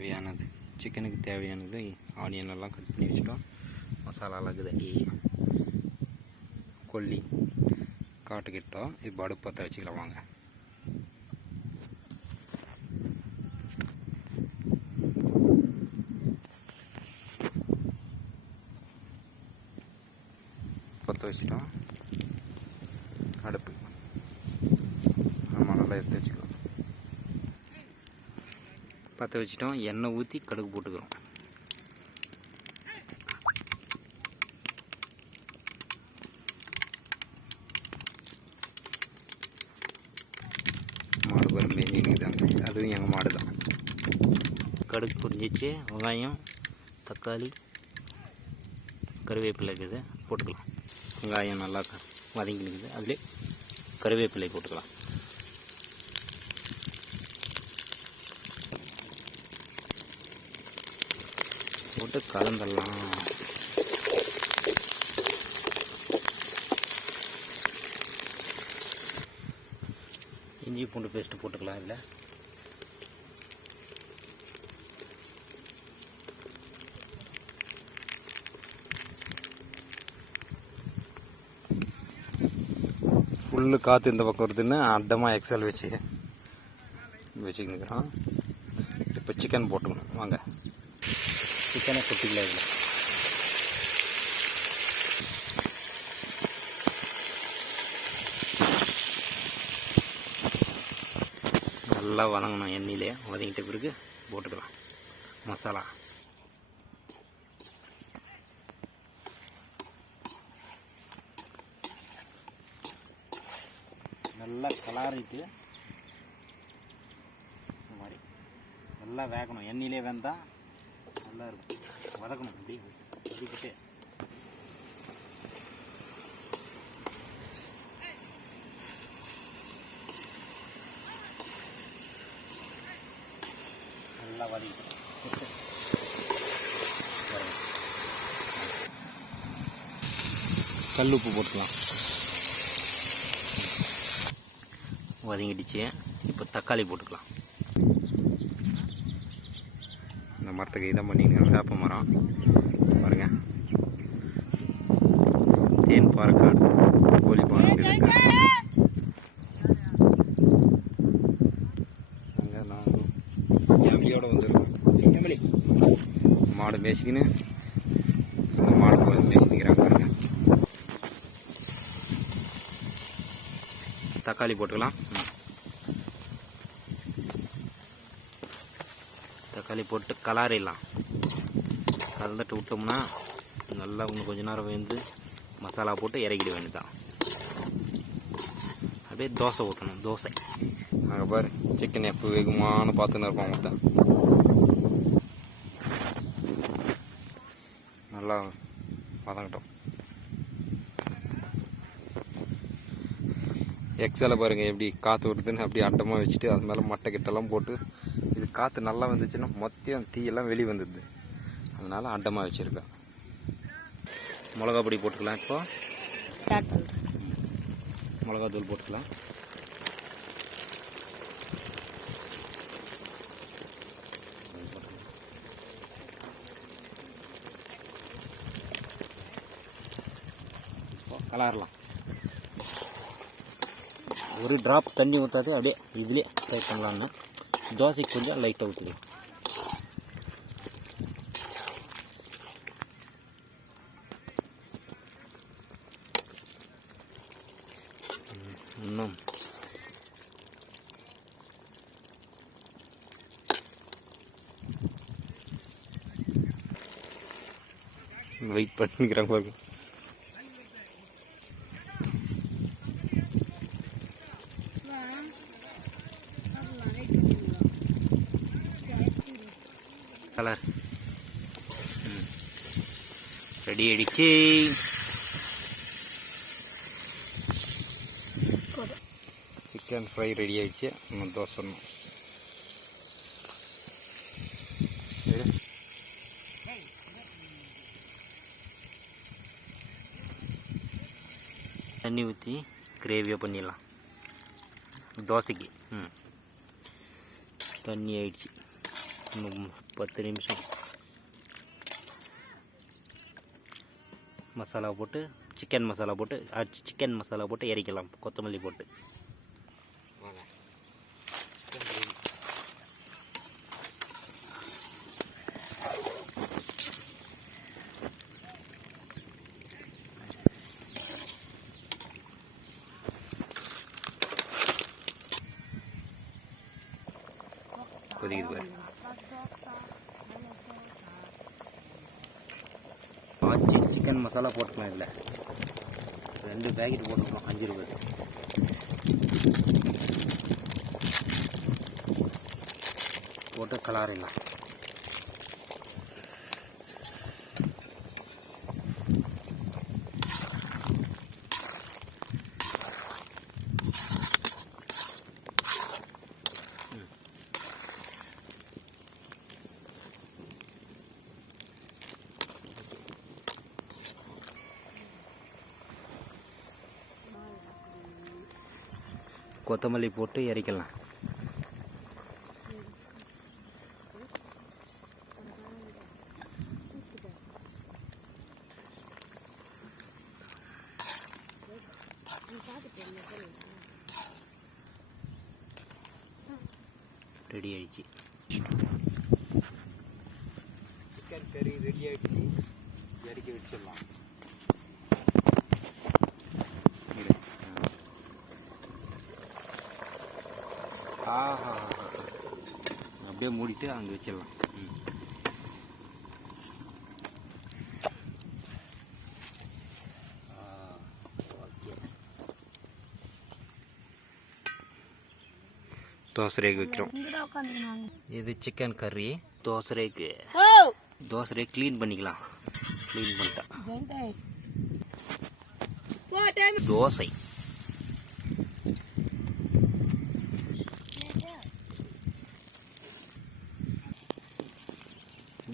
தேவையானது சிக்கனுக்கு தேவையானது ஆனியன் எல்லாம் கட் பண்ணி வச்சுட்டோம். மசாலாலாம் இருக்குது கொல்லி காட்டுக்கிட்டோம். இப்போ அடுப்பு பற்ற வச்சுக்கலாம் வாங்க. பற்ற வச்சுட்டோம் அடுப்பு. நம்ம நல்லா எடுத்து வச்சுக்கலாம். பற்ற வச்சுட்டோம். எண்ணெய் ஊற்றி கடுகு போட்டுக்கிறோம். மாடு வரும் மேய்ஞ்சிருக்குதாங்க, அதுவும் எங்கள் மாடு தான். கடுகு பொரிஞ்சிச்சு. வெங்காயம், தக்காளி, கருவேப்பிலை இருக்குது போட்டுக்கலாம். வெங்காயம் நல்லா வதங்கினுக்குது. அதிலே கருவேப்பிலை போட்டுக்கலாம். போட்டு கலந்துடலாம். இஞ்சி பூண்டு பேஸ்ட்டு போட்டுக்கலாம். இதில் ஃபுல்லு காற்று இந்த பக்கம் வருதுன்னு அட்டமாக எக்ஸல் வச்சுக்கினுக்கிறோம். இப்போ சிக்கன் போட்டுக்கணும் வாங்க. சிக்கனை கொட்டிக்கலாம். இதில் நல்லா வதங்கணும். எண்ணெயிலே வதங்கிட்ட பிறகு போட்டுக்கலாம் மசாலா. நல்லா கலாரிட்டு இந்த மாதிரி நல்லா வேகணும். எண்ணெயிலே வெந்தால் நல்லா இருக்கும். வதக்கணும். அப்படி வதக்கிட்டு நல்லா வதக்கிட்டு கல் உப்பு போட்டுக்கலாம். வதங்கிடுச்சு. இப்போ தக்காளி போட்டுக்கலாம். இந்த மரத்துக்கு இதை பண்ணிங்க. வேப்ப மரம் பாருங்க. தேன் பாறைக்காடு, கோழி பாறை இருக்குங்க. அங்கே நான் ஃபேமிலியோடு வந்துருக்கோம். மாடு மேய்ச்சிக்கின்னு அந்த மாடு போய் மேய்ச்சிக்கிறாங்க பாருங்க. தக்காளி போட்டுக்கலாம். தக்காளி போட்டு கலாரிடலாம். கலந்துட்டு விட்டோம்னா நல்லா இன்னும் கொஞ்ச நேரம் வேந்து மசாலா போட்டு இறக்கிட வேண்டியதான். அப்படியே தோசை ஊற்றணும். தோசை அங்கே பாரு சிக்கன் எப்போ வேகுமானு பார்த்துன்னு இருப்போம். மட்டும் நல்லா வதங்கட்டும். எக்ஸலை பாருங்கள் எப்படி காற்று விடுதுன்னு அப்படி அட்டமாக வச்சுட்டு அது மேலே மட்டை கிட்டெல்லாம் போட்டு. இது காற்று நல்லா வந்துச்சுன்னா மொத்தம் தீயெல்லாம் வெளியே வந்துடுது. அதனால் அட்டமாக வச்சுருக்கேன். மிளகா பொடி போட்டுக்கலாம். இப்போ ஸ்டார்ட் பண்ணுறேன். மிளகாத்தூள் போட்டுக்கலாம். கலரலாம். ஒரு ட்ராப் தண்ணி ஊற்றாதே அப்படியே இதுலேயே ஃப்ரை பண்ணலான்னு. தோசைக்கு கொஞ்சம் லைட்டாக ஊற்றிடுவோம். இன்னும் வெயிட் பண்ணிக்கிறாங்க பாருங்க. கலர் ரெடி ஆயிடுச்சு. சிக்கன் ஃப்ரை ரெடி ஆயிடுச்சு. இன்னும் தோசை தண்ணி ஊற்றி கிரேவியாக பண்ணிடலாம் தோசைக்கு. தண்ணி ஆயிடுச்சு. இன்னும் 10 நிமிஷம் மசாலா போட்டு சிக்கன் மசாலா போட்டு சிக்கன் மசாலா போட்டு இறக்கலாம். கொத்தமல்லி போட்டு கொதிக்குது பாரு. ஆச்சி சிக்கன் மசாலா போட்டுக்கலாம். இதில் 2 பேக்கெட் போட்டுக்கணும். 5 ரூபாய் போட்டு கலாரிடலாம். கொத்தமல்லி போட்டு இறக்கலாம். ரெடி ஆயிடுச்சு. சிக்கன் கறி ரெடி ஆயிடுச்சு. இறக்கி வச்சிடலாம். ஆஹா, அப்படியே மூடிட்டு அங்கே வச்சிடலாம். தோசைக்கு வைக்கிறோம். இது சிக்கன் கறி. தோசைக்கு க்ளீன் பண்ணிக்கலாம். க்ளீன் பண்ணிட்டா தோசை.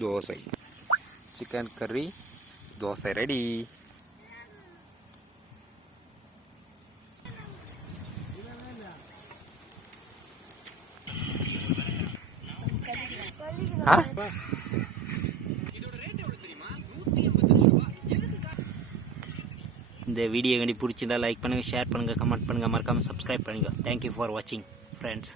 தோசை சிக்கன் கறி தோசை ரெடி. இந்த வீடியோ கண்டி பிடிச்சிருந்தா லைக் பண்ணுங்கள், ஷேர் பண்ணுங்கள், கமெண்ட் பண்ணுங்கள், மறக்காமல் சப்ஸ்கிரைப் பண்ணுங்கள். தேங்க்யூ ஃபார் வாட்சிங் ஃப்ரெண்ட்ஸ்.